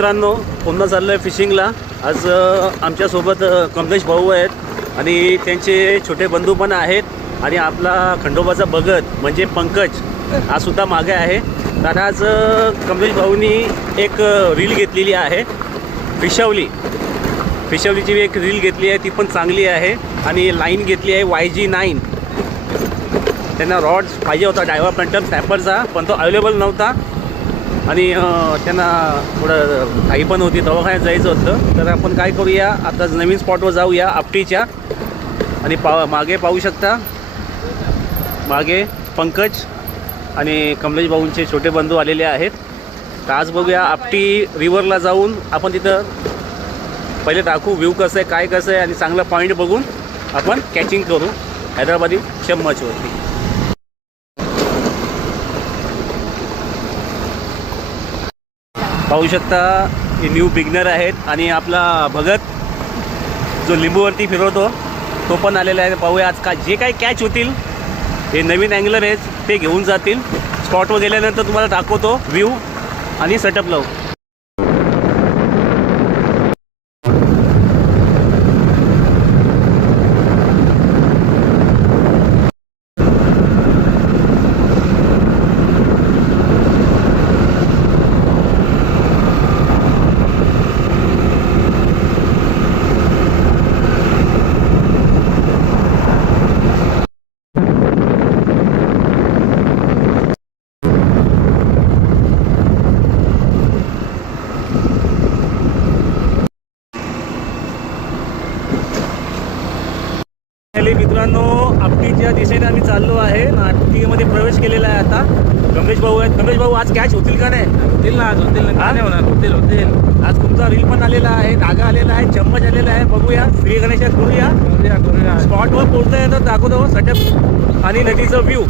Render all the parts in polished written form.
मित्रांनो, पुन्हा चाललो आहे फिशिंगला. आज आमच्यासोबत कमलेश भाऊ आहेत आणि त्यांचे छोटे बंधू पण आहेत आणि आपला खंडोबाचा भगत म्हणजे पंकज हा सुद्धा मागे आहे. तर आज कमलेश भाऊनी एक रील घेतलेली आहे, फिशवलीची एक रील घेतली आहे, ती पण चांगली आहे. आणि लाईन घेतली आहे YG9. त्यांना रॉड्स पाहिजे होता डायवा प्लंटर स्नॅपरचा, पण तो अवेलेबल नव्हता आणि त्यांना थोडं घाई पण होती, दवाखान्यात जायचं होतं. तर आपण काय करूया, आता नवीन स्पॉटवर जाऊया आपटीच्या. आणि मागे पाहू शकता, मागे पंकज आणि कमलेश भाऊंचे छोटे बंधू आलेले आहेत. तर आज बघूया आपटी रिव्हरला जाऊन आपण तिथं पहिले दाखवू व्ह्यू कसं आहे, काय कसं आहे, आणि चांगला पॉईंट बघून आपण कॅचिंग करू हैदराबादी चम्मचवरती. पाहू शकता हे न्यू बिगनर आहेत आणि आपला भगत जो लिंबूवरती फिरवतो तो पण आलेला आहे. पाहूया आज का जे काही कॅच होतील, हे नवीन अँगलर आहेत ते घेऊन जातील. स्पॉटवर गेल्यानंतर तुम्हाला दाखवतो व्ह्यू आणि सेटअप लावू. मित्रांनो, आपटीच्या दिशेने आम्ही चाललो आहे. आपटीमध्ये प्रवेश केलेला आहे. आता कमलेश भाऊ आहेत. कमलेश भाऊ, आज कॅच होतील का नाही? होतील ना, आज होतील ना, का नाही होणार, होतील. आज तुमचा रील पण आलेला आहे, धागा आलेला आहे, चम्मच आलेला आहे. बघूया, श्री गणेश करूया. स्पॉटवर पोहोचता येतं, दाखवतो सेटअप आणि नदीचं व्ह्यू.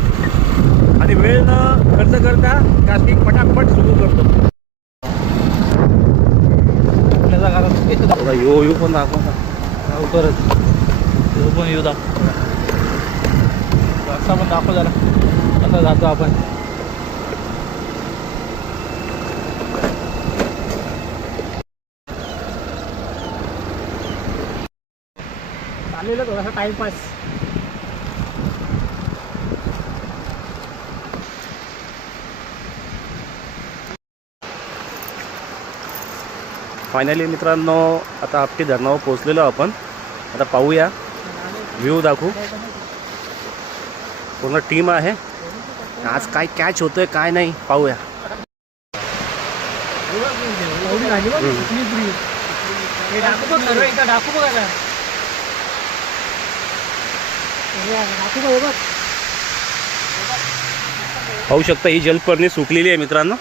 आणि वेळ न खर्च करता कास्टिंग पटापट सुरू करतो. यो पण दाखव लवकरच पण येऊ दाखव, असं पण दाखव जरा कसं जातो आपण. चालेल थोडासा टाइमपास. फायनली मित्रांनो, आता आपटी धरणावर पोहोचलेलो आपण. आता पाहूया, व्ह्यू दाखवू. पूर्ण टीम आहे. आज काय कॅच होतोय काय नाही पाहूया. पाहू शकता ही जलपर्णी सुकलेली आहे मित्रांनो.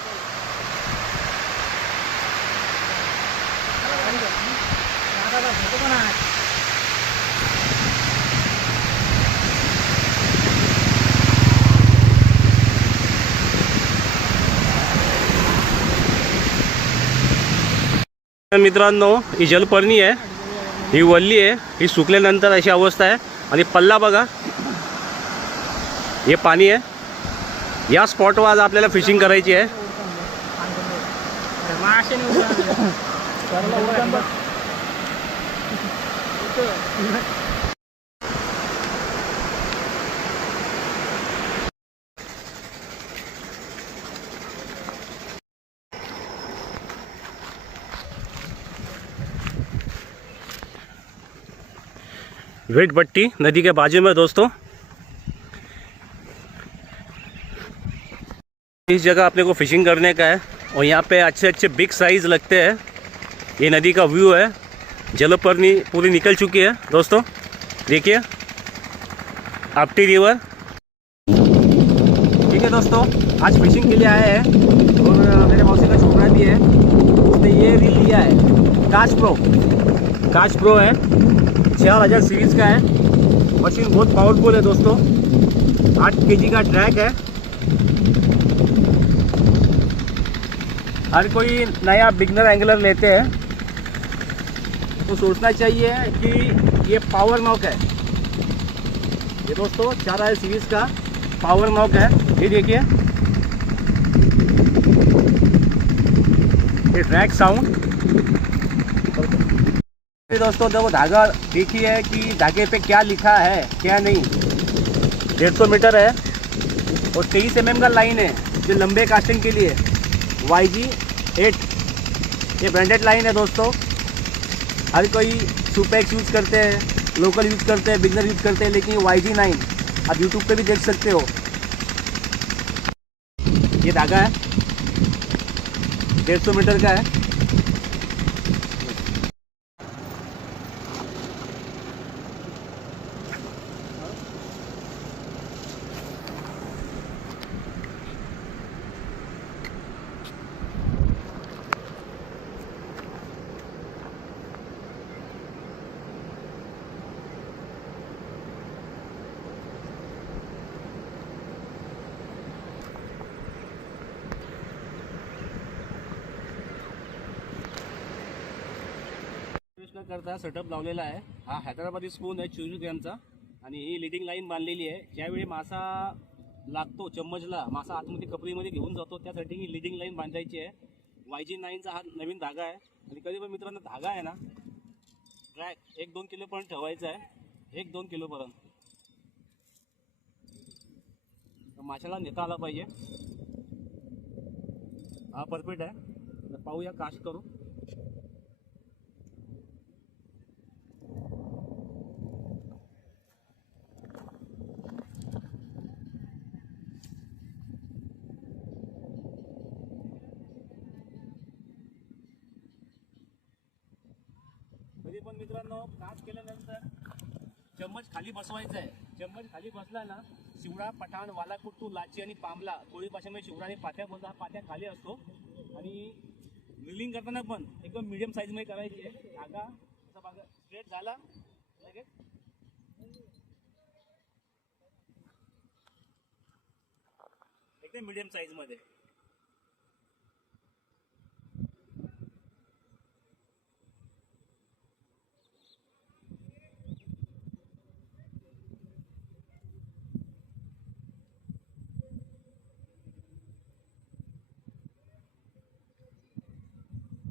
मित्रांनो, ही जलपर्णी आहे, ही वल्ली आहे, ही सुकल्यानंतर अशी अवस्था आहे. आणि पल्ला बघा, हे पाणी आहे. या स्पॉटवर आज आपल्याला फिशिंग करायची आहे. वेट भट्टी नदी के बाजू में दोस्तों. इस जगह अपने को फिशिंग करने का है और यहाँ पे अच्छे अच्छे बिग साइज लगते हैं. ये नदी का व्यू है. जलपर्णी पूरी निकल चुकी है दोस्तों, देखिए आपटी रिवर. ठीक है दोस्तों, आज फिशिंग के लिए आए हैं और मेरे मौसी का छोकरा भी है, उसने ये रील लिया है. काश प्रो है, 6000 सीरीज का है. मशीन बहुत पावरफुल है दोस्तों. 8 kg का ड्रैग है. हर कोई नया बिगनर एंगलर लेते हैं तो सोचना चाहिए कि ये पावर नॉक है. ये दोस्तों 4000 सीरीज का पावर नॉक है. ये देखिए, ये ड्रैग साउंड। दोस्तों देखो धागा देखिए कि धागे पे क्या लिखा है क्या नहीं। 150 मीटर है और 23 mm का लाइन है जो लंबे कास्टिंग के लिए। YG8 ये ब्रांडेड लाइन है दोस्तों। हर कोई सुपेक्स यूज़ करते हैं, लोकल यूज़ करते हैं, बिगनर यूज़ करते हैं, लेकिन YG9 आप यूट्यूब पे भी देख सकते हो। ये धागा है 150 मीटर का है। करता सेटअप लावलेला आहे। हा हैदराबादी स्पून आहे 24 ग्रॅमचा आणि ही लीडिंग लाईन बांधलेली आहे। ज्यावेळी मासा लागतो चम्मचला, मासा आतमध्ये कपडीमध्ये घेऊन जातो, त्यासाठी ही लीडिंग लाईन बांधायची आहे। YG9चा हा नवीन धागा आहे आणि कधी पण मित्रांनो धागा आहे ना ड्रॅग 1-2 किलो पर्यंत ठेवायचा आहे। 1-2 किलो पर्यंत माशाला नेता आला पाहिजे। हा परफेक्ट आहे। पाहूया कास्ट करू। कधी पण मित्रांनो कास्ट केल्यानंतर चम्मच खाली बसवायचा आहे। चम्मच खाली बसला ना, शिवडा, पठाण, वालाकुट्टू, लाची आणि पामला, कोळी भाषेमध्ये शिवडा आणि पात्या बोलतात। पात्या खाली असतो आणि ग्रिलिंग करताना पण एकदम मीडियम साईजमध्ये करायची आहे। धागा असा बघा स्ट्रेट झाला लगेच एकदम मीडियम साईजमध्ये।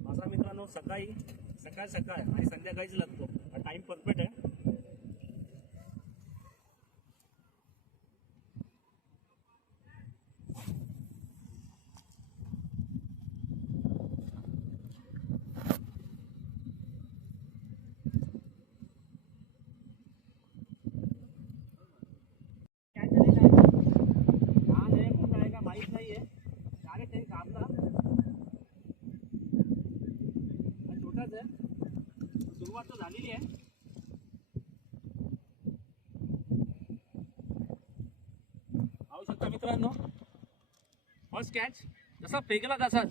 मासा मित्रांनो सकाळ आणि संध्याकाळीच लागतो। हा टाइम परफेक्ट आहे। माहित नाहीये डायरेक्ट त्यांनी कापला छोटाच आहे। सुरुवात तर झालेली आहे। पाहू शकता मित्रांनो फर्स्ट कॅच जसा फेकला तसाच।